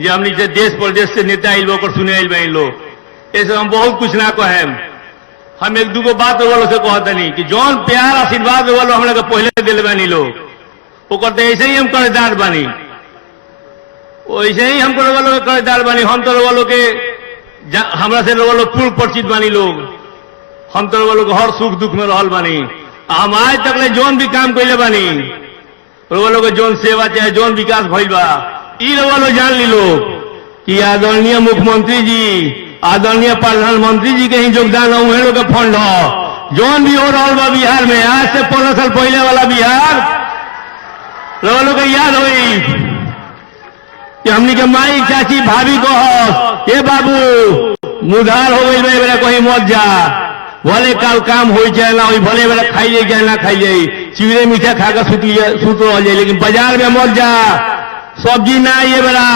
ये हमनी से देश प्रदेश से नेता आइल बा सुने आइल बा लोग। ऐसे हम बहुत कुछ ना कहें। हम एक दूगो बात वालों से कहतनी कि जौन प्यार आशीर्वाद वालों हम लोग पहले दिल बानी लोग वो करते ऐसे ही हम कर्जदार बानी, वैसे ही हम वालों के कर्जदार बानी। हम तो वालों के हमरा से वालों पूर्ण परिचित बानी लोग। हम तो वालों के हर सुख दुख में रहल बानी। हम आज तक ले जौन भी काम कैले बानी वालों के जौन सेवा चाहे जौन विकास भइल बा ई वालों जान ली लोग कि आदरणीय मुख्यमंत्री जी आदरणीय प्रधानमंत्री जी के ही योगदान है। उहे लोग के फंड हो जौन भी हो रहा बा बिहार में। आज से 15 साल पहले वाला बिहार लोग के याद हुई कि हमनी के माई चाची भाभी को हो ये बाबू मुधार हो गई मेरा कहीं मत जा, भले काल काम हो चाहे ना हो, भले बेला खाई जाए चाहे ना खाई जाए, चिवड़े मीठा खाकर सुत रह जाए, लेकिन बाजार में मत जा, सब्जी ना ये बेला।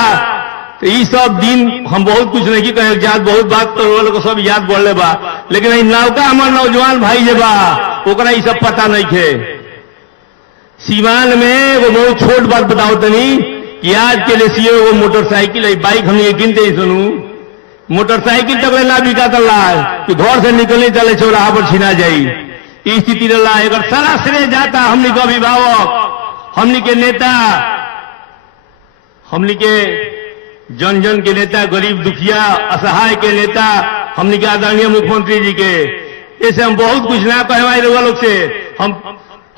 तो ये सब दिन हम बहुत कुछ नहीं कहे याद, बहुत बात तो लोग को सब याद बढ़ले बा, लेकिन नौका हमारे नौजवान भाई जे बा ओकरा ये सब पता नहीं थे। सीवान में वो बहुत छोट बात बताओ तनी कि आज के लिए वो मोटरसाइकिल बाइक हम गिनते सुनू मोटरसाइकिल तक ना बिका तला कि घर से निकलने चले चौराहा पर छिना जाई स्थिति रहा। एक सारा श्रेय जाता हमनी के अभिभावक, हमनी के नेता, हमनी के जन जन के नेता, गरीब दुखिया असहाय के नेता, हमनी के आदरणीय मुख्यमंत्री जी के। ऐसे हम बहुत कुछ ना कहे लोग से। हम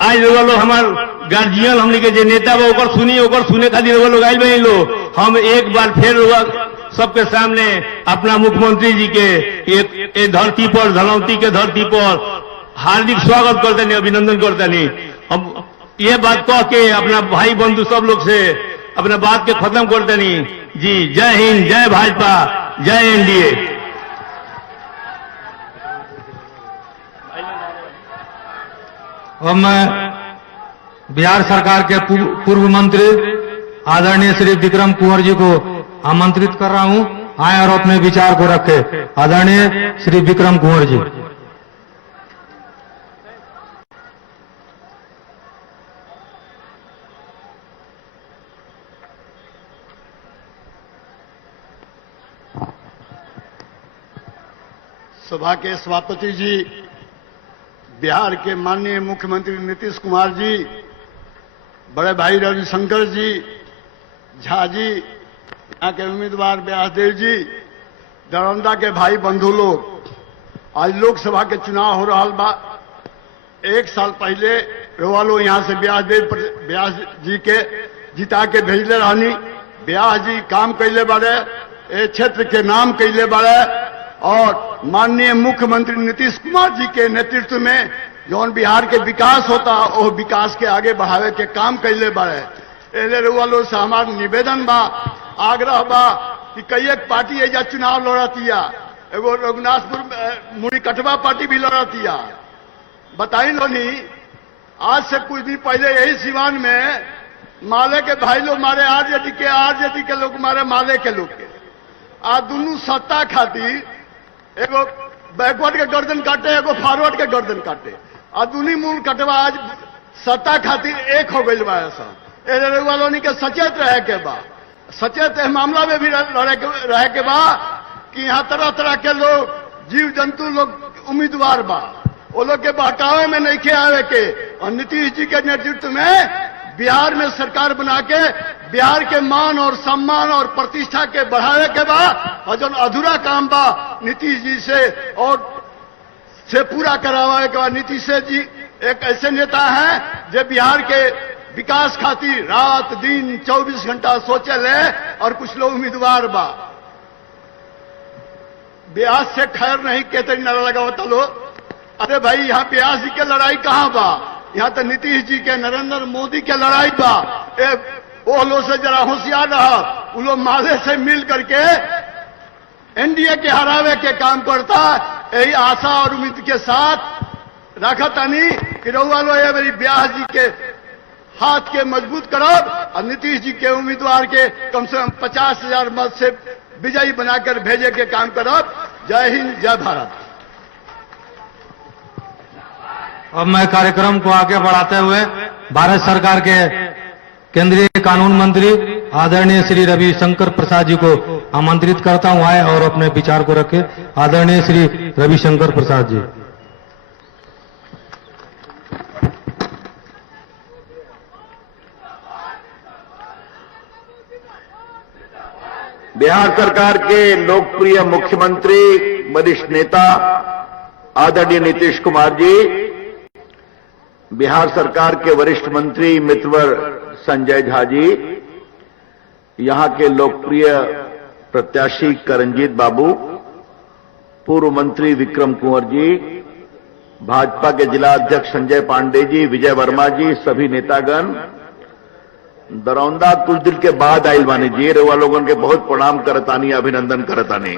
आज लोग हमार गार्जियन हमनी के जे नेता बा ओकर सुने खातिर लोग आयल बे लोग। हम एक बार फिर सबके सामने अपना मुख्यमंत्री जी के एक धरती पर धनौती के धरती पर हार्दिक स्वागत करते नहीं, अभिनंदन करते नहीं। हम ये बात कह के अपना भाई बंधु सब लोग से अपना बात के खत्म करते नहीं। जी जय हिंद, जय भाजपा, जय एनडीए। अब मैं बिहार सरकार के पूर्व मंत्री आदरणीय श्री विक्रम कुंवर जी को आमंत्रित कर रहा हूं, आए और अपने विचार को रखे। आदरणीय श्री विक्रम कुंवर जी। सभा के सभापति जी, बिहार के माननीय मुख्यमंत्री नीतीश कुमार जी, बड़े भाई रविशंकर जी, झा जी, यहाँ के उम्मीदवार व्यासदेव जी, दरौंदा के भाई बंधु लोग, आज लोकसभा के चुनाव हो रहा बा। एक साल पहले रोवालो यहाँ से व्यास जी के जिता के भेजले रहनी। व्यास जी काम कैले बारे, ए क्षेत्र के नाम कैले बारे और माननीय मुख्यमंत्री नीतीश कुमार जी के नेतृत्व में जौन बिहार के विकास होता वो विकास के आगे बढ़ावे के काम कैले बारे। एले वालों से हमार निवेदन बा, आग्रह बा कि कई एक पार्टी एजा चुनाव लड़तिया, एगो रघुनाथपुर मुड़ी कटवा पार्टी भी लड़तिया। बताई लो नहीं, आज से कुछ दिन पहले यही सिवान में माले के भाई लोग मारे आरजेडी के लोग मारे माले के लोग के। आज दोनों सत्ता खातिर एगो बैकवर्ड के गर्दन काटे, एगो फॉरवर्ड के गर्दन काटे। दोनों मूल कटवा आज सत्ता खातिर एक हो गई बा। ऐसा वालों के सचेत रहे के बा, सचेत मामला में भी रहे के बा कि यहाँ तरह तरह के लोग जीव जंतु लोग उम्मीदवार बा, वो लोग के बहकावे में नहीं खे आवे के। और नीतीश जी के नेतृत्व में बिहार में सरकार बना के बिहार के मान और सम्मान और प्रतिष्ठा के बढ़ावे के बा। और जो अधूरा काम बा नीतीश जी से और से पूरा करावे के बाद। नीतीश जी एक ऐसे नेता हैं जो बिहार के विकास खातिर रात दिन 24 घंटा सोचे ले। और कुछ लोग उम्मीदवार बा ब्याज से खैर नहीं कहते नारा लगावता लो। अरे भाई यहाँ ब्याज जी के लड़ाई कहाँ बा? यहाँ तो नीतीश जी के नरेंद्र मोदी के लड़ाई बा। वो लोग से जरा होशियार रहा, वो लोग माले से मिल करके एनडीए के हरावे के काम करता। यही आशा और उम्मीद के साथ रखा तानी कि रउआ लो ये मेरी ब्याज जी के हाथ के मजबूत करब और नीतीश जी के उम्मीदवार के कम से कम 50,000 मत से विजयी बनाकर भेजे के काम करब। जय हिंद, जय भारत। अब मैं कार्यक्रम को आगे बढ़ाते हुए भारत सरकार के केंद्रीय कानून मंत्री आदरणीय श्री रविशंकर प्रसाद जी को आमंत्रित करता हूं, आए और अपने विचार को रखे। आदरणीय श्री रविशंकर प्रसाद जी। बिहार सरकार के लोकप्रिय मुख्यमंत्री वरिष्ठ नेता आदरणीय नीतीश कुमार जी, बिहार सरकार के वरिष्ठ मंत्री मित्रवर संजय झा जी, यहां के लोकप्रिय प्रत्याशी करणजीत बाबू, पूर्व मंत्री विक्रम कुंवर जी, भाजपा के जिला अध्यक्ष संजय पांडे जी, विजय वर्मा जी, सभी नेतागण, दरौंदा कुछ दिन के बाद आइल बानी जी, रेवा लोगन के बहुत प्रणाम करतानी, अभिनंदन करतानी।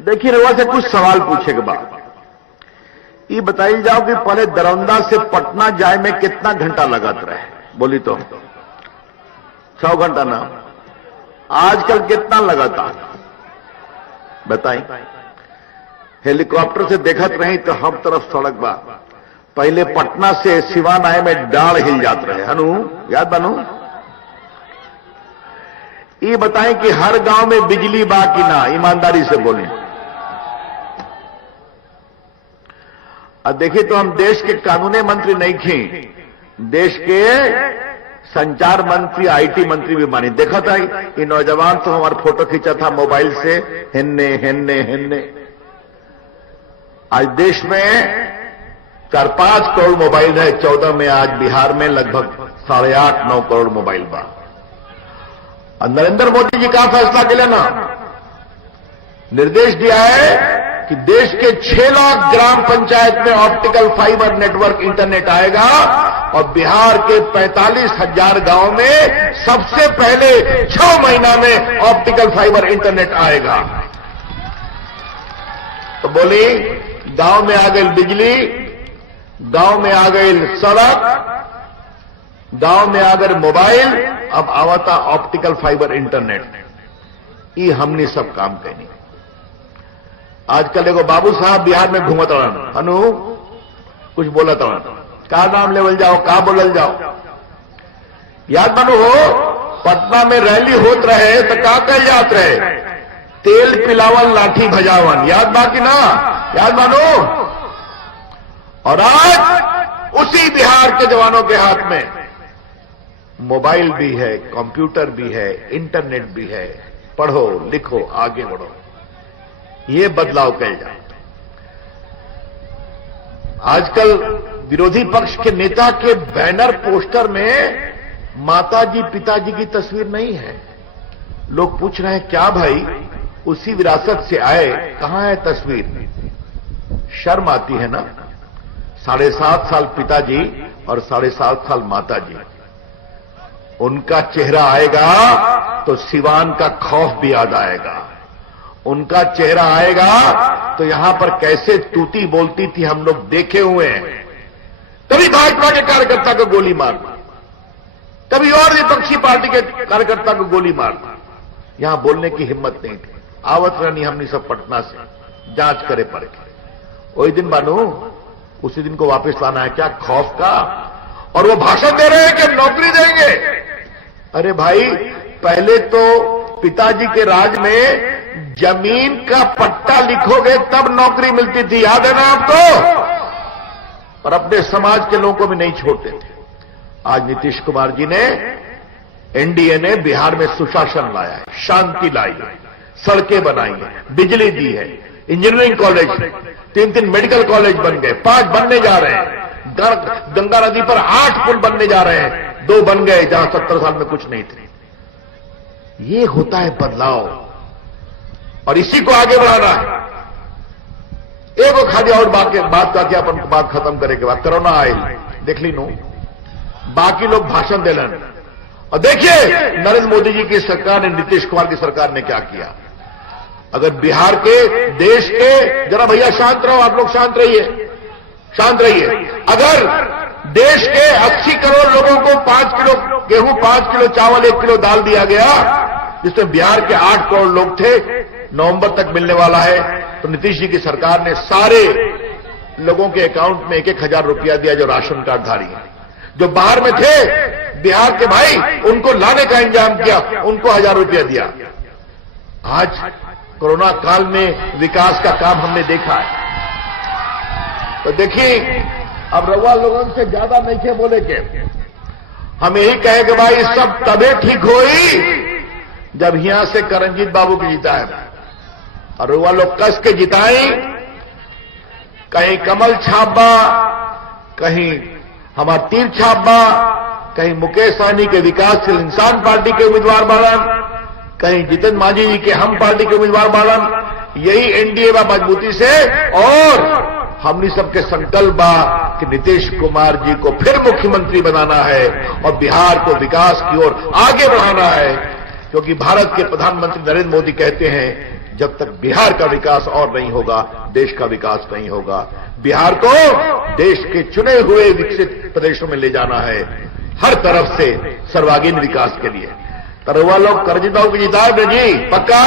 देखिए, रेवा से कुछ सवाल पूछे के बाद ये बताइए जाओ कि पहले दरौंदा से पटना जाए में कितना घंटा लगत रहे? बोली तो 6 घंटा ना, आजकल कितना लगाता बताई? हेलीकॉप्टर से देखत रही तो हम तरफ सड़क बा, पहले पटना से सिवान आए में डाल हिल जात रहे, हनु याद बनू? ये बताएं कि हर गांव में बिजली बा कि ना, ईमानदारी से बोलें। और देखिए, तो हम देश के कानूनी मंत्री नहीं थे, देश के संचार मंत्री, आईटी मंत्री भी मानी। देखा था ये नौजवान तो हमारा फोटो खींचा था मोबाइल से, हिन्ने हिन्ने हिन्ने। आज देश में 4-5 करोड़ मोबाइल है, 14 में आज बिहार में लगभग 8.5-9 करोड़ मोबाइल बा। और नरेंद्र मोदी जी का फैसला के लिए ना निर्देश दिया है कि देश के 6 लाख ग्राम पंचायत में ऑप्टिकल फाइबर नेटवर्क इंटरनेट आएगा और बिहार के 45,000 गांव में सबसे पहले 6 महीना में ऑप्टिकल फाइबर इंटरनेट आएगा। तो बोली, गांव में आ गई बिजली, गांव में आ गई सड़क, गांव में आ गई मोबाइल, अब आवता ऑप्टिकल फाइबर इंटरनेट। ये हमने सब काम करनी। आजकल एगो बाबू साहब बिहार में घूमत रहन, हनु कुछ बोलत रहन, का नाम लेवल जाओ, का बोलल जाओ? याद मानो हो, पटना में रैली होत रहे तो का कह जात रहे? तेल पिलावन लाठी भजावन, याद बाकी ना? याद मानो? और आज उसी बिहार के जवानों के हाथ में मोबाइल भी है, कंप्यूटर भी है, इंटरनेट भी है, पढ़ो लिखो आगे बढ़ो। ये बदलाव कल जाए। आजकल विरोधी पक्ष के नेता के बैनर पोस्टर में माताजी पिताजी की तस्वीर नहीं है। लोग पूछ रहे हैं क्या भाई, उसी विरासत से आए, कहां है तस्वीर? शर्म आती है ना। 7.5 साल पिताजी और 7.5 साल माताजी, उनका चेहरा आएगा तो सिवान का खौफ भी याद आएगा। उनका चेहरा आएगा तो यहां पर कैसे तूती बोलती थी हम लोग देखे हुए हैं। कभी भाजपा के कार्यकर्ता को गोली मारना, कभी और विपक्षी पार्टी के कार्यकर्ता को गोली मारना, यहां बोलने की हिम्मत नहीं थी। आवत रहनी हमने सब पटना से, जांच करे पड़े। वही दिन बानू, उसी दिन को वापस लाना है क्या खौफ का? और वो भाषण दे रहे हैं कि नौकरी देंगे। अरे भाई, पहले तो पिताजी के राज में जमीन का पट्टा लिखोगे तब नौकरी मिलती थी, याद है ना आपको? और अपने समाज के लोगों को भी नहीं छोड़ते थे। आज नीतीश कुमार जी ने, एनडीए ने बिहार में सुशासन लाया है, शांति लाई है, सड़कें बनाई है, बिजली दी है, इंजीनियरिंग कॉलेज, 3 मेडिकल कॉलेज बन गए, 5 बनने जा रहे हैं। गंगा नदी पर 8 पुल बनने जा रहे हैं, 2 बन गए जहां 70 साल में कुछ नहीं थे। ये होता है बदलाव, और इसी को आगे बढ़ाना है। एक खाली और बात का क्या अपन बात खत्म करे के बाद कोरोना आयल देख ली नो, बाकी लोग भाषण दे लें। और देखिए नरेंद्र मोदी जी की सरकार ने, नीतीश कुमार की सरकार ने क्या किया। अगर बिहार के, देश के, जरा भैया शांत रहो, आप लोग शांत रहिए, शांत रहिए। अगर देश के 80 करोड़ लोगों को 5 किलो गेहूं, 5 किलो चावल, 1 किलो दाल दिया गया, जिसमें बिहार के 8 करोड़ लोग थे, नवंबर तक मिलने वाला है, तो नीतीश जी की सरकार ने सारे लोगों के अकाउंट में 1-1 हजार रुपया दिया जो राशन कार्डधारी है। जो बाहर में थे बिहार के भाई, उनको लाने का इंतजाम किया, उनको 1000 रुपया दिया। आज कोरोना काल में विकास का काम हमने देखा है। तो देखिए, अब रउआ लोगों से ज्यादा नहीं थे बोले के, हम यही कहे कि भाई सब तबे ठीक होई जब यहां से करणजीत बाबू की जीता है, और रउआ लोग कस के जिताई। कहीं कमल छापा, कहीं हमारा तीर छापा, कहीं मुकेश सहनी के विकासशील इंसान पार्टी के उम्मीदवार बालन, कहीं जितन मांझी जी के हम पार्टी के उम्मीदवार बालन। यही एनडीए बा मजबूती से, और हमनी सबके संकल्प बा कि नीतीश कुमार जी को फिर मुख्यमंत्री बनाना है और बिहार को विकास की ओर आगे बढ़ाना है। क्योंकि भारत के प्रधानमंत्री नरेंद्र मोदी कहते हैं, जब तक बिहार का विकास और नहीं होगा, देश का विकास नहीं होगा। बिहार को देश के चुने हुए विकसित प्रदेशों में ले जाना है, हर तरफ से सर्वांगीण विकास के लिए। तरवा लोग करणजीत बाबू की जिताए जी, पक्का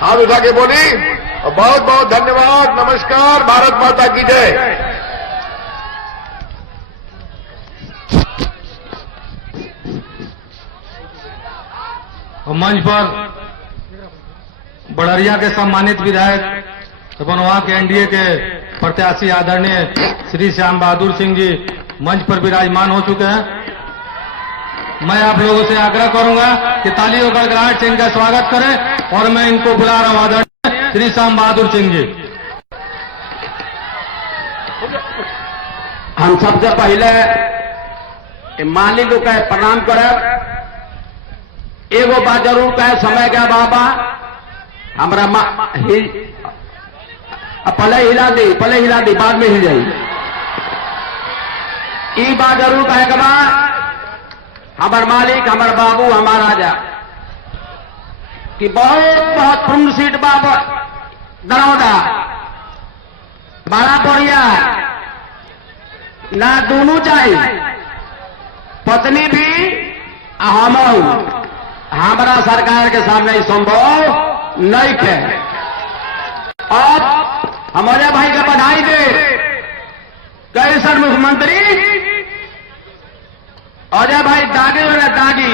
हाथ उठा के बोली। और बहुत बहुत धन्यवाद, नमस्कार, भारत माता की जय। मंच पर बड़रिया के सम्मानित विधायक एवं वहां के एनडीए के प्रत्याशी आदरणीय श्री श्याम बहादुर सिंह जी मंच पर विराजमान हो चुके हैं। मैं आप लोगों से आग्रह करूंगा कि ताली और गड़गड़ाहट से इनका स्वागत करें, और मैं इनको बुला रहा हूं आदरणीय श्री श्याम बहादुर सिंह जी। हम सबसे पहले मालिक को कहे प्रणाम करे। एगो बात जरूर कहे, समय का बाबा हमारा पहले हिला दी, बाद में हिल जाई। ई बात जरूर कहे के बाद हमार मालिक, हमार बाबू, हमार राजा कि बहुत बहुत पूर्ण सीट बाबा दरौदा बड़ा बढ़िया ना, दोनों चाहिए, पत्नी भी हम हमारा सरकार के सामने संभव नहीं है। अब हम अजय भाई का बधाई दे, कैसन मुख्यमंत्री अजय भाई दागी हो रहे दागी।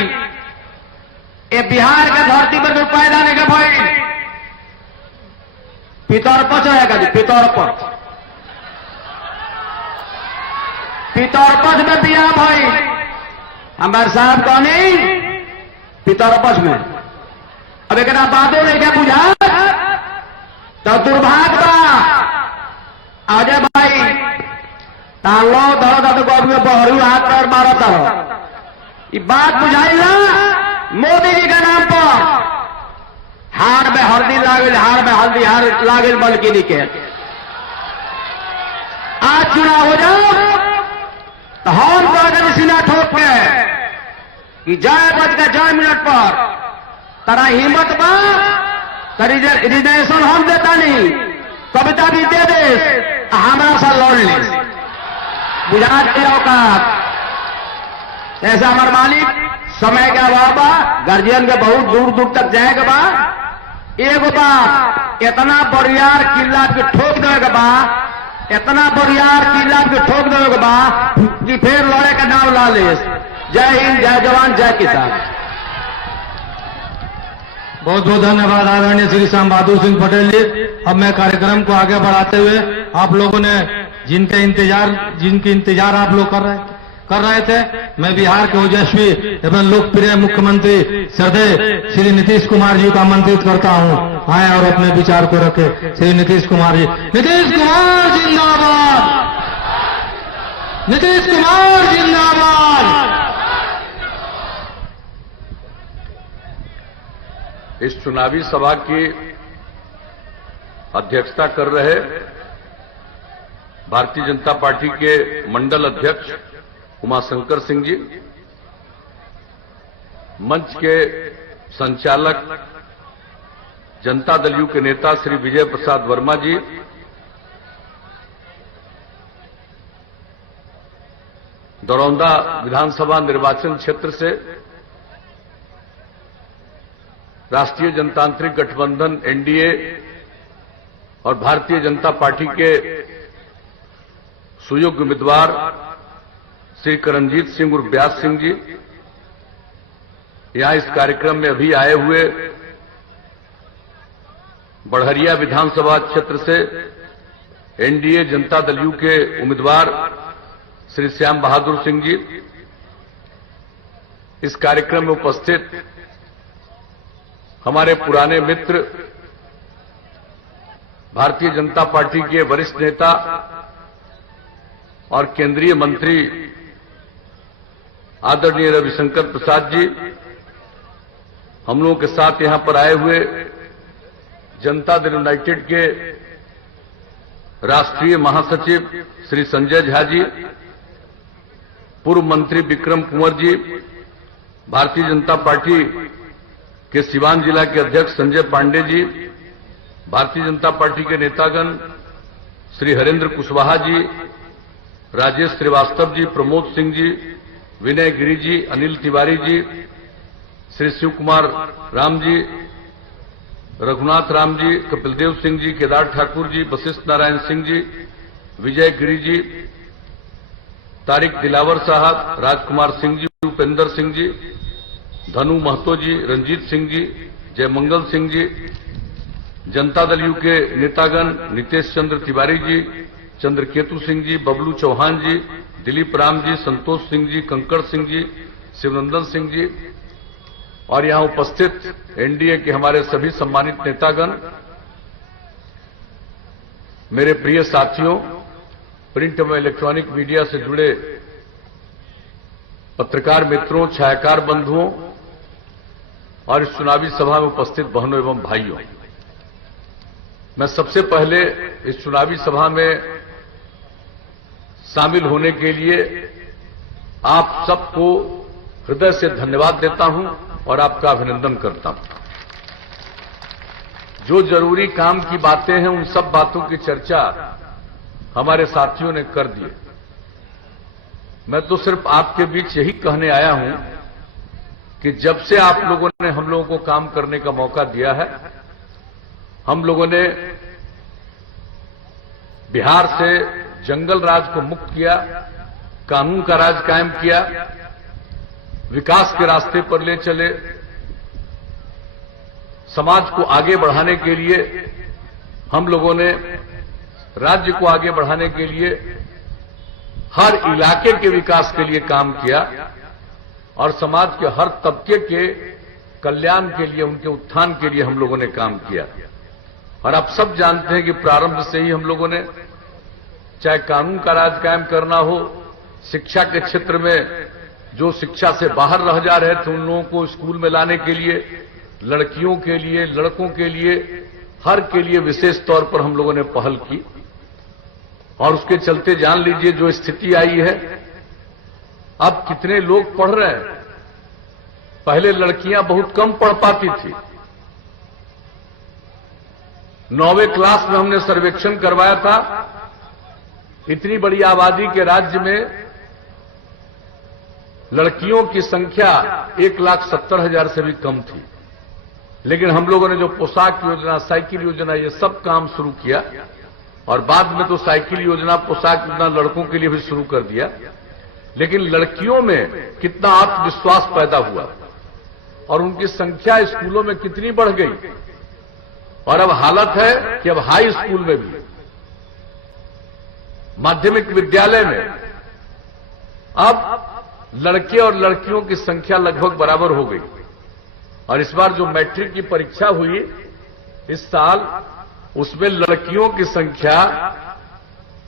ये बिहार के धरती पर जो पैदा नहीं के भाई पितरपक्ष है का जी, पितरपक्ष में बिया भाई हमारे साहब कहनी पितरपक्ष में। अब एक बातों नहीं क्या बुझा तो दुर्भाग्य बा अजय भाई तालो धरो तो गौर में बहरू हाथ पैर मारता हो। ये बात बुझाई ना, मोदी जी के नाम पर हार में हल्दी लागल, हार में हल्दी हार लागल बल्कि के। आज चुनाव हो जाओ तो हम तो सीना ठोक के कि जय बज के जय मिनट पर तारा हिम्मत बा, रिजर्वेशन हम देता नहीं, कविता भी दे दे, हमारा सा लौट ले, बुझा दे औकात। ऐसा हमारे मालिक समय के अभाव बा, गार्जियन के बहुत दूर दूर तक जाए के बा। एगो बात इतना बरियार किला के ठोक दे के बा, इतना बरियार किला के ठोक दे के बा कि फिर लड़े का नाम ला ले। जय हिंद, जय जवान, जय किसान। बहुत बहुत धन्यवाद आदरणीय श्री श्याम बहादुर सिंह पटेल जी। अब मैं कार्यक्रम को आगे बढ़ाते हुए आप लोगों ने जिनकी इंतजार आप लोग कर रहे थे, मैं बिहार के ओजस्वी एवं लोकप्रिय मुख्यमंत्री श्रद्धेय श्री नीतीश कुमार जी को आमंत्रित करता हूं, आए और अपने विचार को रखे। श्री नीतीश कुमार जी। नीतीश कुमार जिंदाबाद, नीतीश कुमार जिंदाबाद। इस चुनावी सभा की अध्यक्षता कर रहे भारतीय जनता पार्टी के मंडल अध्यक्ष उमाशंकर सिंह जी, मंच के संचालक जनता दल यू के नेता श्री विजय प्रसाद वर्मा जी, दरौंदा विधानसभा निर्वाचन क्षेत्र से राष्ट्रीय जनतांत्रिक गठबंधन एनडीए और भारतीय जनता पार्टी के सुयोग्य उम्मीदवार श्री करणजीत सिंह उर्फ व्यास सिंह जी, यहां इस कार्यक्रम में अभी आए हुए बढ़हरिया विधानसभा क्षेत्र से एनडीए जनता दल यू के उम्मीदवार श्री श्याम बहादुर सिंह जी, इस कार्यक्रम में उपस्थित हमारे पुराने मित्र भारतीय जनता पार्टी के वरिष्ठ नेता और केंद्रीय मंत्री आदरणीय रविशंकर प्रसाद जी, हम लोगों के साथ यहां पर आए हुए जनता दल यूनाइटेड के राष्ट्रीय महासचिव श्री संजय झा जी, पूर्व मंत्री विक्रम कुंवर जी, भारतीय जनता पार्टी के सिवान जिला के अध्यक्ष संजय पांडे जी, भारतीय जनता पार्टी के नेतागण श्री हरेंद्र कुशवाहा जी, राजेश श्रीवास्तव जी, प्रमोद सिंह जी, विनय गिरी जी, अनिल तिवारी जी, श्री शिव कुमार राम जी, रघुनाथ राम जी, कपिलदेव सिंह जी, केदार ठाकुर जी, वशिष्ठ नारायण सिंह जी, विजय गिरी जी, तारिक दिलावर साहब, राजकुमार सिंह जी, उपेंद्र सिंह जी, धनु महतो जी, रंजीत सिंह जी, जयमंगल सिंह जी, जनता दल यू के नेतागण नितेश चंद्र तिवारी जी, चंद्रकेतु सिंह जी, बबलू चौहान जी, दिलीप राम जी, संतोष सिंह जी, कंकड़ सिंह जी, शिवनंदन सिंह जी और यहां उपस्थित एनडीए के हमारे सभी सम्मानित नेतागण, मेरे प्रिय साथियों, प्रिंट एवं इलेक्ट्रॉनिक मीडिया से जुड़े पत्रकार मित्रों, छायाकार बंधुओं और इस चुनावी सभा में उपस्थित बहनों एवं भाइयों, मैं सबसे पहले इस चुनावी सभा में शामिल होने के लिए आप सबको हृदय से धन्यवाद देता हूं और आपका अभिनंदन करता हूं। जो जरूरी काम की बातें हैं उन सब बातों की चर्चा हमारे साथियों ने कर दी। मैं तो सिर्फ आपके बीच यही कहने आया हूं कि जब से आप लोगों ने हम लोगों को काम करने का मौका दिया है, हम लोगों ने बिहार से जंगल राज को मुक्त किया, कानून का राज कायम किया, विकास के रास्ते पर ले चले, समाज को आगे बढ़ाने के लिए हम लोगों ने, राज्य को आगे बढ़ाने के लिए हर इलाके के विकास के लिए काम किया और समाज के हर तबके के कल्याण के लिए, उनके उत्थान के लिए हम लोगों ने काम किया। और आप सब जानते हैं कि प्रारंभ से ही हम लोगों ने, चाहे कानून का राज कायम करना हो, शिक्षा के क्षेत्र में जो शिक्षा से बाहर रह जा रहे थे उन लोगों को स्कूल में लाने के लिए, लड़कियों के लिए, लड़कों के लिए, हर के लिए विशेष तौर पर हम लोगों ने पहल की और उसके चलते जान लीजिए जो स्थिति आई है, अब कितने लोग पढ़ रहे हैं। पहले लड़कियां बहुत कम पढ़ पाती थी। 9वीं क्लास में हमने सर्वेक्षण करवाया था, इतनी बड़ी आबादी के राज्य में लड़कियों की संख्या 1,70,000 से भी कम थी। लेकिन हम लोगों ने जो पोशाक योजना, साइकिल योजना, ये सब काम शुरू किया और बाद में तो साइकिल योजना, पोशाक योजना लड़कों के लिए भी शुरू कर दिया। लेकिन लड़कियों में कितना आत्मविश्वास पैदा हुआ और उनकी संख्या स्कूलों में कितनी बढ़ गई। और अब हालत है कि अब हाई स्कूल में भी, माध्यमिक विद्यालय में अब लड़के और लड़कियों की संख्या लगभग बराबर हो गई। और इस बार जो मैट्रिक की परीक्षा हुई इस साल, उसमें लड़कियों की संख्या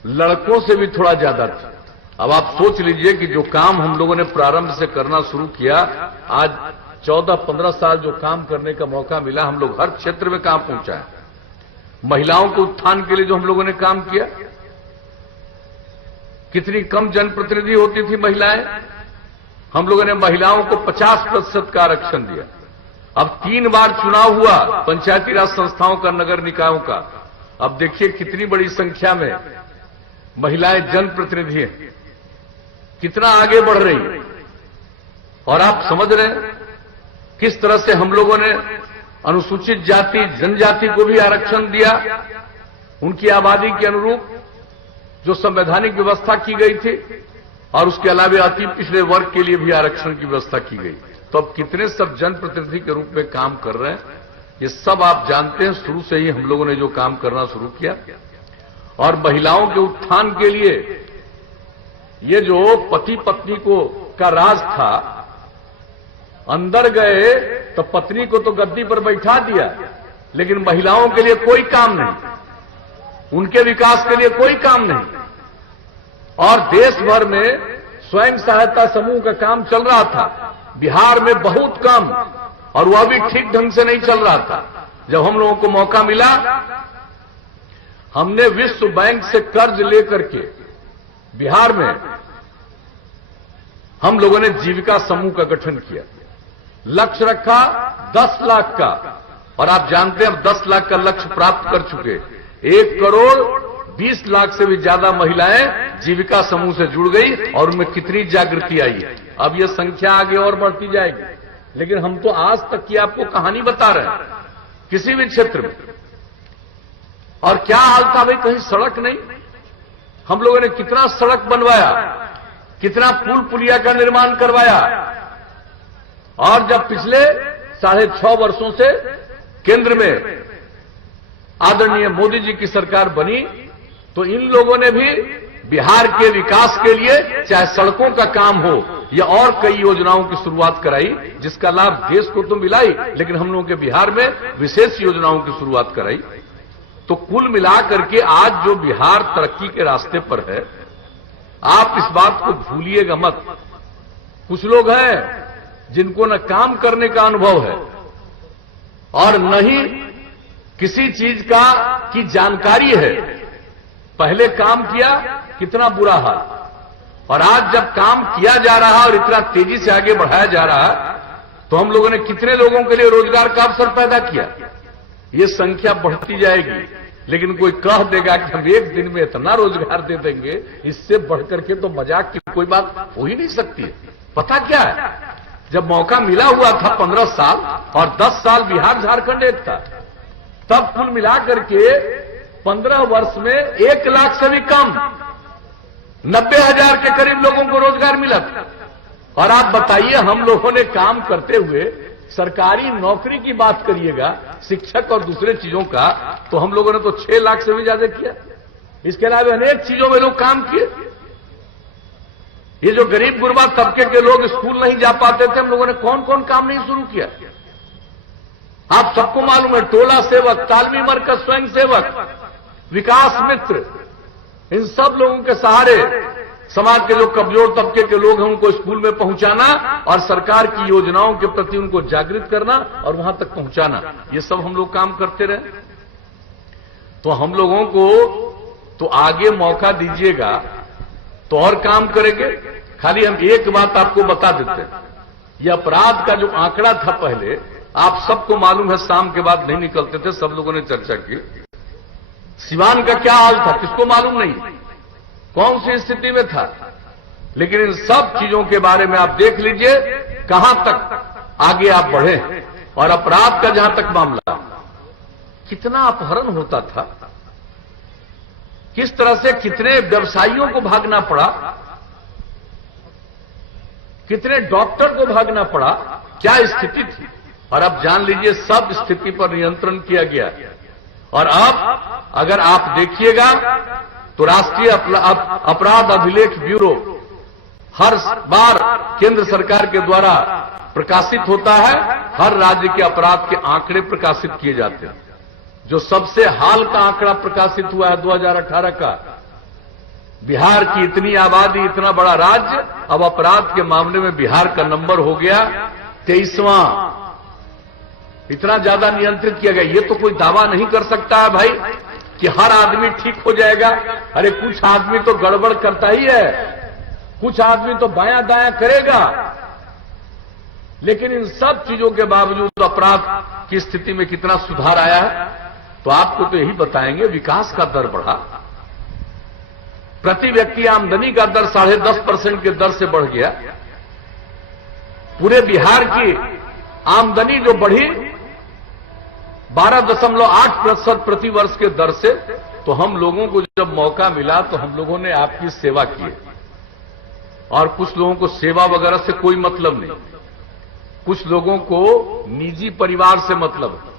लड़कों से भी थोड़ा ज्यादा थी। अब आप सोच लीजिए कि जो काम हम लोगों ने प्रारंभ से करना शुरू किया, आज 14-15 साल जो काम करने का मौका मिला, हम लोग हर क्षेत्र में काम पहुंचाए। महिलाओं के उत्थान के लिए जो हम लोगों ने काम किया, कितनी कम जनप्रतिनिधि होती थी महिलाएं, हम लोगों ने महिलाओं को 50% का आरक्षण दिया। अब 3 बार चुनाव हुआ पंचायती राज संस्थाओं का, नगर निकायों का। अब देखिए कितनी बड़ी संख्या में महिलाएं जनप्रतिनिधि हैं, कितना आगे बढ़ रही है। और आप समझ रहे हैं किस तरह से हम लोगों ने अनुसूचित जाति, जनजाति को भी आरक्षण दिया, उनकी आबादी के अनुरूप जो संवैधानिक व्यवस्था की गई थी। और उसके अलावा अति पिछड़े वर्ग के लिए भी आरक्षण की व्यवस्था की गई। तो अब कितने सब जनप्रतिनिधि के रूप में काम कर रहे हैं, ये सब आप जानते हैं। शुरू से ही हम लोगों ने जो काम करना शुरू किया, और महिलाओं के उत्थान के लिए ये जो पति पत्नी को का राज था, अंदर गए तो पत्नी को तो गद्दी पर बैठा दिया, लेकिन महिलाओं के लिए कोई काम नहीं, उनके विकास के लिए कोई काम नहीं। और देश भर में स्वयं सहायता समूह का काम चल रहा था, बिहार में बहुत कम, और वह भी ठीक ढंग से नहीं चल रहा था। जब हम लोगों को मौका मिला, हमने विश्व बैंक से कर्ज लेकर के बिहार में हम लोगों ने जीविका समूह का गठन किया। लक्ष्य रखा 10 लाख का, और आप जानते हैं अब 10 लाख का लक्ष्य प्राप्त कर चुके। 1,20,00,000 से भी ज्यादा महिलाएं जीविका समूह से जुड़ गई, और उनमें कितनी जागृति आई है। अब यह संख्या आगे और बढ़ती जाएगी, लेकिन हम तो आज तक की आपको कहानी बता रहे हैं, किसी भी क्षेत्र में। और क्या हाल था भाई, कहीं सड़क नहीं। हम लोगों ने कितना सड़क बनवाया, कितना पुल पुलिया का निर्माण करवाया। और जब पिछले 6.5 वर्षों से केंद्र में आदरणीय मोदी जी की सरकार बनी, तो इन लोगों ने भी बिहार के विकास के लिए, चाहे सड़कों का काम हो या और कई योजनाओं की शुरुआत कराई, जिसका लाभ देश को तो मिला ही, लेकिन हम लोगों के बिहार में विशेष योजनाओं की शुरुआत कराई। तो कुल मिलाकर के आज जो बिहार तरक्की के रास्ते पर है, आप इस बात को भूलिएगा मत। कुछ लोग हैं जिनको न काम करने का अनुभव है और न ही किसी चीज की जानकारी है। पहले काम किया, कितना बुरा हाल, और आज जब काम किया जा रहा और इतना तेजी से आगे बढ़ाया जा रहा, तो हम लोगों ने कितने लोगों के लिए रोजगार का अवसर पैदा किया। ये संख्या बढ़ती जाएगी, लेकिन कोई कह देगा कि हम एक दिन में इतना रोजगार दे देंगे, इससे बढ़कर के तो मजाक की कोई बात हो ही नहीं सकती है। पता क्या है, जब मौका मिला हुआ था 15 साल और 10 साल बिहार झारखंड एक था, तब कुल मिलाकर के 15 वर्ष में 1 लाख से भी कम 90,000 के करीब लोगों को रोजगार मिला। और आप बताइए, हम लोगों ने काम करते हुए सरकारी नौकरी की बात करिएगा, शिक्षक और दूसरे चीजों का, तो हम लोगों ने तो 6 लाख से भी ज्यादा किया। इसके अलावा अनेक चीजों में लोग काम किए। ये जो गरीब गुरबा तबके के लोग स्कूल नहीं जा पाते थे, हम लोगों ने कौन कौन काम नहीं शुरू किया। आप सबको मालूम है, टोला सेवक, तालमी मरकज स्वयं सेवक, विकास मित्र, इन सब लोगों के सहारे समाज के जो कमजोर तबके के लोग हैं उनको स्कूल में पहुंचाना और सरकार की योजनाओं के प्रति उनको जागृत करना और वहां तक पहुंचाना, ये सब हम लोग काम करते रहे। तो हम लोगों को तो आगे मौका दीजिएगा तो और काम करेंगे। खाली हम एक बात आपको बता देते हैं, यह अपराध का जो आंकड़ा था पहले, आप सबको मालूम है, शाम के बाद नहीं निकलते थे, सब लोगों ने चर्चा की। सिवान का क्या हाल था किसको मालूम नहीं, कौन सी स्थिति में था। लेकिन इन सब चीजों के बारे में आप देख लीजिए कहां तक आगे आप बढ़े। और अपराध का जहां तक मामला, कितना अपहरण होता था, किस तरह से कितने व्यवसायियों को भागना पड़ा, कितने डॉक्टर को भागना पड़ा, क्या स्थिति थी। और अब जान लीजिए सब स्थिति पर नियंत्रण किया गया। और अब अगर आप देखिएगा तो राष्ट्रीय अपराध अभिलेख ब्यूरो हर बार केंद्र सरकार के द्वारा प्रकाशित होता है। हर राज्य के अपराध के आंकड़े प्रकाशित किए जाते हैं। जो सबसे हाल का आंकड़ा प्रकाशित हुआ है 2018 का, बिहार की इतनी आबादी, इतना बड़ा राज्य, अब अपराध के मामले में बिहार का नंबर हो गया 23वां। इतना ज्यादा नियंत्रित किया गया। ये तो कोई दावा नहीं कर सकता है भाई कि हर आदमी ठीक हो जाएगा। अरे कुछ आदमी तो गड़बड़ करता ही है, कुछ आदमी तो बायां दायां करेगा। लेकिन इन सब चीजों के बावजूद अपराध की स्थिति में कितना सुधार आया है, तो आपको तो यही बताएंगे। विकास का दर बढ़ा, प्रति व्यक्ति आमदनी का दर 10.5% के दर से बढ़ गया। पूरे बिहार की आमदनी जो बढ़ी 12.8% प्रति वर्ष के दर से। तो हम लोगों को जब मौका मिला तो हम लोगों ने आपकी सेवा की। और कुछ लोगों को सेवा वगैरह से कोई मतलब नहीं। कुछ लोगों को निजी परिवार से मतलब है,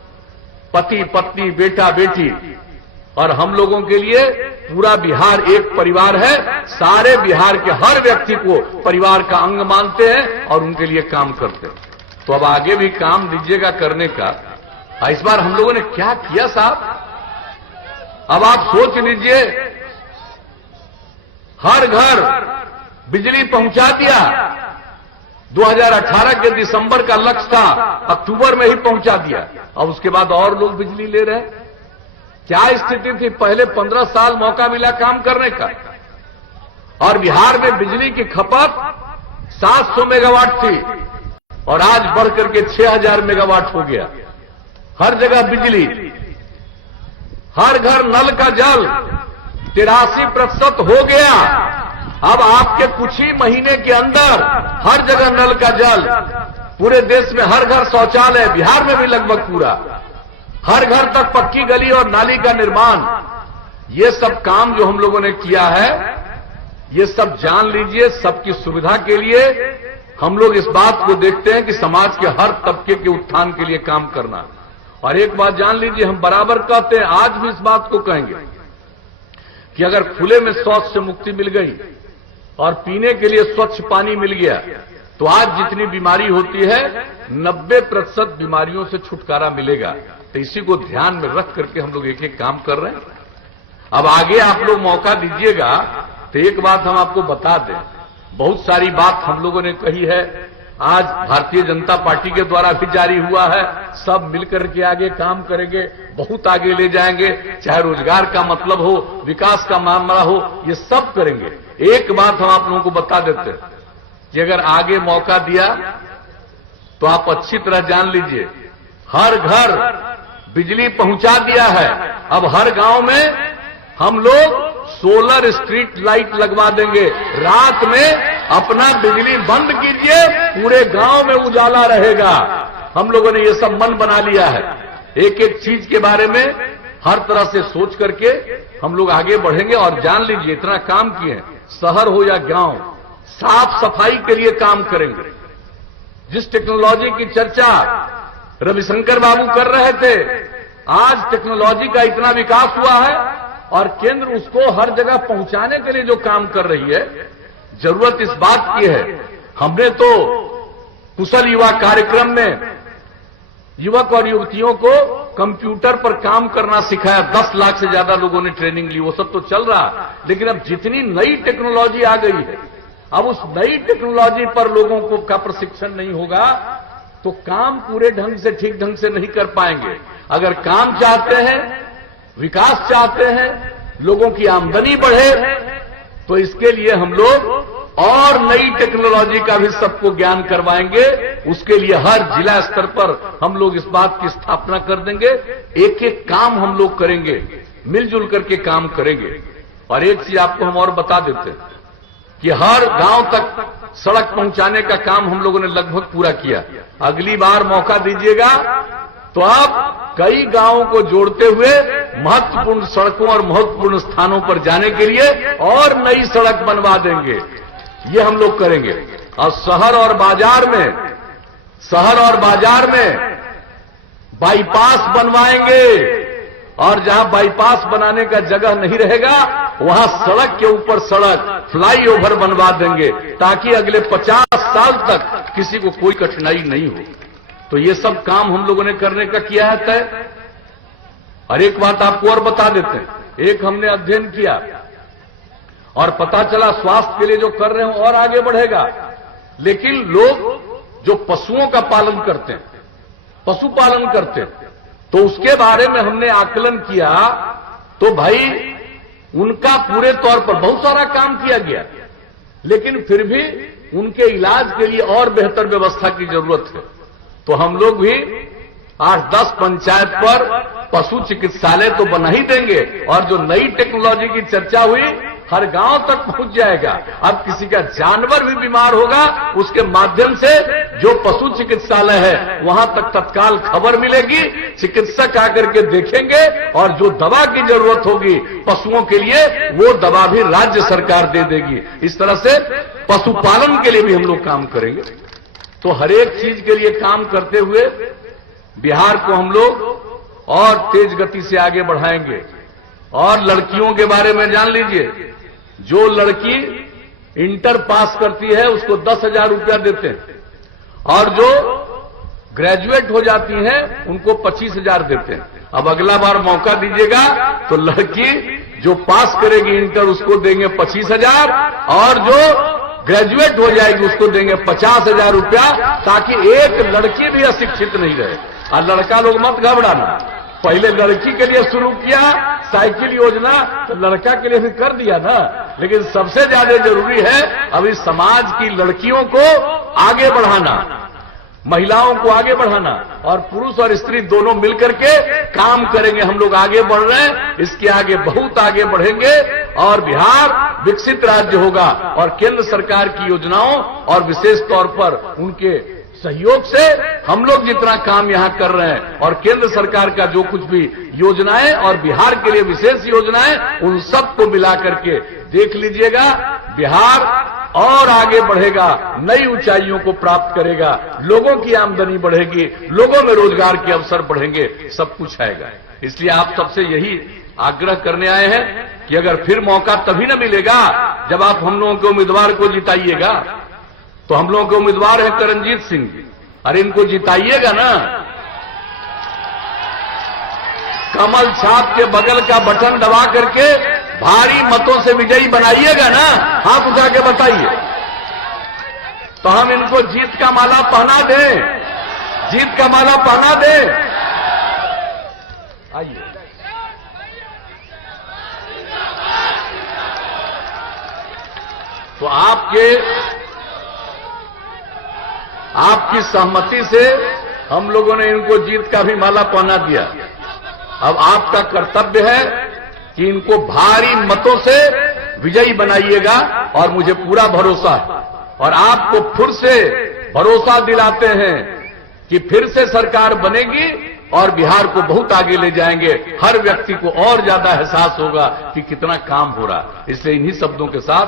पति पत्नी बेटा बेटी, और हम लोगों के लिए पूरा बिहार एक परिवार है। सारे बिहार के हर व्यक्ति को परिवार का अंग मानते हैं और उनके लिए काम करते हैं। तो अब आगे भी काम दीजिएगा करने का। इस बार हम लोगों ने क्या किया साहब, अब आप सोच लीजिए, हर घर बिजली पहुंचा दिया। 2018 के दिसंबर का लक्ष्य था, अक्टूबर में ही पहुंचा दिया, और उसके बाद और लोग बिजली ले रहे हैं। क्या स्थिति थी? पहले 15 साल मौका मिला काम करने का, और बिहार में बिजली की खपत 700 मेगावाट थी और आज बढ़कर के 6000 मेगावाट हो गया। हर जगह बिजली, हर घर नल का जल 83% हो गया। अब आपके कुछ ही महीने के अंदर हर जगह नल का जल, पूरे देश में हर घर शौचालय, बिहार में भी लगभग पूरा, हर घर तक पक्की गली और नाली का निर्माण। ये सब काम जो हम लोगों ने किया है, ये सब जान लीजिए सबकी सुविधा के लिए। हम लोग इस बात को देखते हैं कि समाज के हर तबके के उत्थान के लिए काम करना। और एक बात जान लीजिए, हम बराबर कहते हैं, आज भी इस बात को कहेंगे कि अगर खुले में शौच से मुक्ति मिल गई और पीने के लिए स्वच्छ पानी मिल गया, तो आज जितनी बीमारी होती है 90% बीमारियों से छुटकारा मिलेगा। तो इसी को ध्यान में रख करके हम लोग एक एक काम कर रहे हैं। अब आगे आप लोग मौका दीजिएगा तो एक बात हम आपको बता दें, बहुत सारी बात हम लोगों ने कही है, आज भारतीय जनता पार्टी के द्वारा भी जारी हुआ है। सब मिलकर के आगे काम करेंगे, बहुत आगे ले जाएंगे, चाहे रोजगार का मतलब हो, विकास का मामला हो, ये सब करेंगे। एक बात हम आप लोगों को बता देते हैं कि अगर आगे मौका दिया तो आप अच्छी तरह जान लीजिए, हर घर बिजली पहुंचा दिया है। अब हर गांव में हम लोग सोलर स्ट्रीट लाइट लगवा देंगे। रात में अपना बिजली बंद कीजिए, पूरे गांव में उजाला रहेगा। हम लोगों ने ये सब मन बना लिया है। एक एक चीज के बारे में हर तरह से सोच करके हम लोग आगे बढ़ेंगे। और जान लीजिए, इतना काम किए हैं, शहर हो या गांव, साफ सफाई के लिए काम करेंगे। जिस टेक्नोलॉजी की चर्चा रविशंकर बाबू कर रहे थे, आज टेक्नोलॉजी का इतना विकास हुआ है और केंद्र उसको हर जगह पहुंचाने के लिए जो काम कर रही है, जरूरत इस बात की है। हमने तो कुशल युवा कार्यक्रम में युवक और युवतियों को कंप्यूटर पर काम करना सिखाया। 10 लाख से ज्यादा लोगों ने ट्रेनिंग ली, वो सब तो चल रहा। लेकिन अब जितनी नई टेक्नोलॉजी आ गई है, अब उस नई टेक्नोलॉजी पर लोगों को का प्रशिक्षण नहीं होगा तो काम पूरे ढंग से, ठीक ढंग से नहीं कर पाएंगे। अगर काम चाहते हैं, विकास चाहते हैं, लोगों की आमदनी बढ़े, तो इसके लिए हम लोग और नई टेक्नोलॉजी का भी सबको ज्ञान करवाएंगे। उसके लिए हर जिला स्तर पर हम लोग इस बात की स्थापना कर देंगे। एक एक काम हम लोग करेंगे, मिलजुल करके काम करेंगे। और एक चीज आपको हम और बता देते हैं कि हर गांव तक सड़क पहुंचाने का काम हम लोगों ने लगभग पूरा किया। अगली बार मौका दीजिएगा तो आप कई गांवों को जोड़ते हुए महत्वपूर्ण सड़कों और महत्वपूर्ण स्थानों पर जाने के लिए और नई सड़क बनवा देंगे। ये हम लोग करेंगे। और शहर और बाजार में बाईपास बनवाएंगे, और जहां बाईपास बनाने का जगह नहीं रहेगा वहां सड़क के ऊपर सड़क, फ्लाईओवर बनवा देंगे, ताकि अगले 50 साल तक किसी को कोई कठिनाई नहीं हो। तो ये सब काम हम लोगों ने करने का किया है तय। और एक बात आपको और बता देते हैं, एक हमने अध्ययन किया और पता चला स्वास्थ्य के लिए जो कर रहे हैं और आगे बढ़ेगा। लेकिन लोग जो पशुओं का पालन करते हैं, पशुपालन करते हैं, तो उसके बारे में हमने आकलन किया तो भाई उनका पूरे तौर पर बहुत सारा काम किया गया, लेकिन फिर भी उनके इलाज के लिए और बेहतर व्यवस्था की जरूरत है। तो हम लोग भी 8-10 पंचायत पर पशु चिकित्सालय तो बना ही देंगे। और जो नई टेक्नोलॉजी की चर्चा हुई हर गांव तक पहुंच जाएगा। अब किसी का जानवर भी बीमार होगा, उसके माध्यम से जो पशु चिकित्सालय है वहां तक तत्काल खबर मिलेगी, चिकित्सक आकर के देखेंगे और जो दवा की जरूरत होगी पशुओं के लिए वो दवा भी राज्य सरकार दे देगी। इस तरह से पशुपालन के लिए भी हम लोग काम करेंगे। तो हर एक चीज के लिए काम करते हुए बिहार को हम लोग और तेज गति से आगे बढ़ाएंगे। और लड़कियों के बारे में जान लीजिए, जो लड़की इंटर पास करती है उसको 10,000 रुपया देते हैं और जो ग्रेजुएट हो जाती हैं उनको 25,000 देते हैं। अब अगला बार मौका दीजिएगा तो लड़की जो पास करेगी इंटर उसको देंगे 25,000 और जो ग्रेजुएट हो जाएगी उसको देंगे 50,000 रुपया, ताकि एक लड़की भी अशिक्षित नहीं रहे। और लड़का लोग मत घबराना, पहले लड़की के लिए शुरू किया साइकिल योजना, तो लड़का के लिए भी कर दिया ना, लेकिन सबसे ज्यादा जरूरी है अभी समाज की लड़कियों को आगे बढ़ाना, महिलाओं को आगे बढ़ाना। और पुरुष और स्त्री दोनों मिलकर के काम करेंगे। हम लोग आगे बढ़ रहे हैं, इसके आगे बहुत आगे बढ़ेंगे और बिहार विकसित राज्य होगा। और केंद्र सरकार की योजनाओं और विशेष तौर पर उनके सहयोग से हम लोग जितना काम यहां कर रहे हैं और केंद्र सरकार का जो कुछ भी योजनाएं और बिहार के लिए विशेष योजनाएं, उन सबको मिला करके देख लीजिएगा, बिहार और आगे बढ़ेगा, नई ऊंचाइयों को प्राप्त करेगा, लोगों की आमदनी बढ़ेगी, लोगों में रोजगार के अवसर बढ़ेंगे, सब कुछ आएगा। इसलिए आप सबसे यही आग्रह करने आए हैं कि अगर फिर मौका तभी न मिलेगा जब आप हम लोगों के उम्मीदवार को जिताइएगा। तो हम लोगों के उम्मीदवार है करणजीत सिंह जी, अरे इनको जिताइएगा ना, कमल छाप के बगल का बटन दबा करके भारी मतों से विजयी बनाइएगा ना, हाथ उठा के बताइए। तो हम इनको जीत का माला पहना दें, जीत का माला पहना दें। आइए तो आपकी सहमति से हम लोगों ने इनको जीत का भी माला पहना दिया। अब आपका कर्तव्य है कि इनको भारी मतों से विजयी बनाइएगा और मुझे पूरा भरोसा है और आपको फिर से भरोसा दिलाते हैं कि फिर से सरकार बनेगी और बिहार को बहुत आगे ले जाएंगे। हर व्यक्ति को और ज्यादा एहसास होगा कि कितना काम हो रहा। इसलिए इन्हीं शब्दों के साथ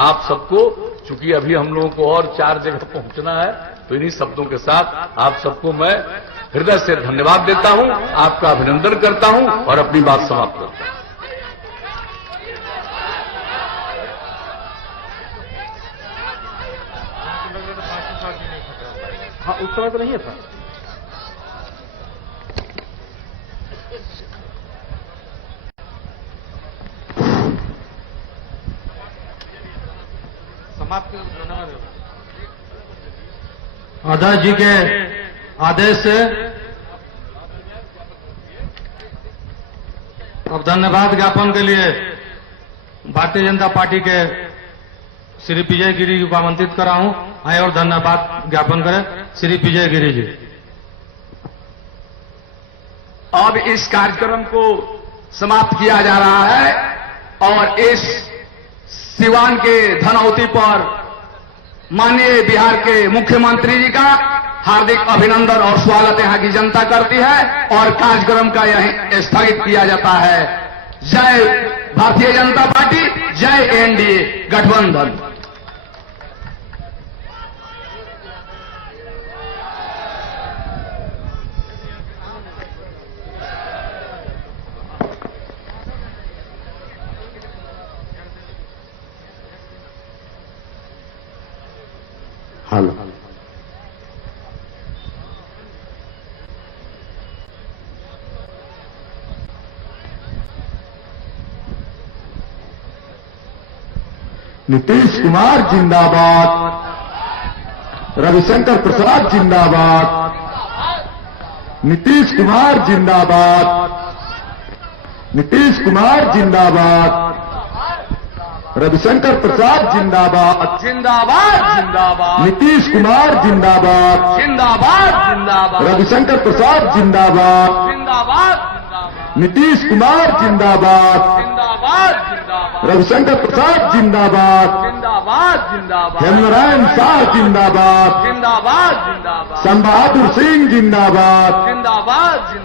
आप सबको, चूंकि अभी हम लोगों को और 4 जगह पहुंचना है, तो इन्हीं शब्दों के साथ आप सबको मैं हृदय से धन्यवाद देता हूं, आपका अभिनंदन करता हूं और अपनी बात समाप्त करता हूं। हाँ, उस समय तो नहीं है था। अध्यक्ष जी के आदेश से अब धन्यवाद ज्ञापन के लिए भारतीय जनता पार्टी के श्री विजय गिरी जी को आमंत्रित करा हूं। आए और धन्यवाद ज्ञापन करें श्री विजय गिरी जी। अब इस कार्यक्रम को समाप्त किया जा रहा है और इस सिवान के धनौती पर माननीय बिहार के मुख्यमंत्री जी का हार्दिक अभिनंदन और स्वागत यहां की जनता करती है और कार्यक्रम का यहीं स्थगित किया जाता है। जय भारतीय जनता पार्टी, जय एनडीए गठबंधन। हेलो, नीतीश कुमार जिंदाबाद, रविशंकर प्रसाद जिंदाबाद, नीतीश कुमार जिंदाबाद, नीतीश कुमार जिंदाबाद, रविशंकर प्रसाद जिंदाबाद, जिंदाबाद जिंदाबाद, नीतीश कुमार जिंदाबाद, जिंदाबाद जिंदाबाद, रविशंकर प्रसाद जिंदाबाद, जिंदाबाद जिंदाबाद, नीतीश कुमार जिंदाबाद, जिंदाबाद जिंदाबाद रविशंकर प्रसाद जिंदाबाद, जिंदाबाद जिंदाबाद हेमनारायण शाह जिंदाबाद, जिंदाबाद जिंदाबाद श्याम बहादुर सिंह जिंदाबाद। जिंदाबाद जिंदाबाद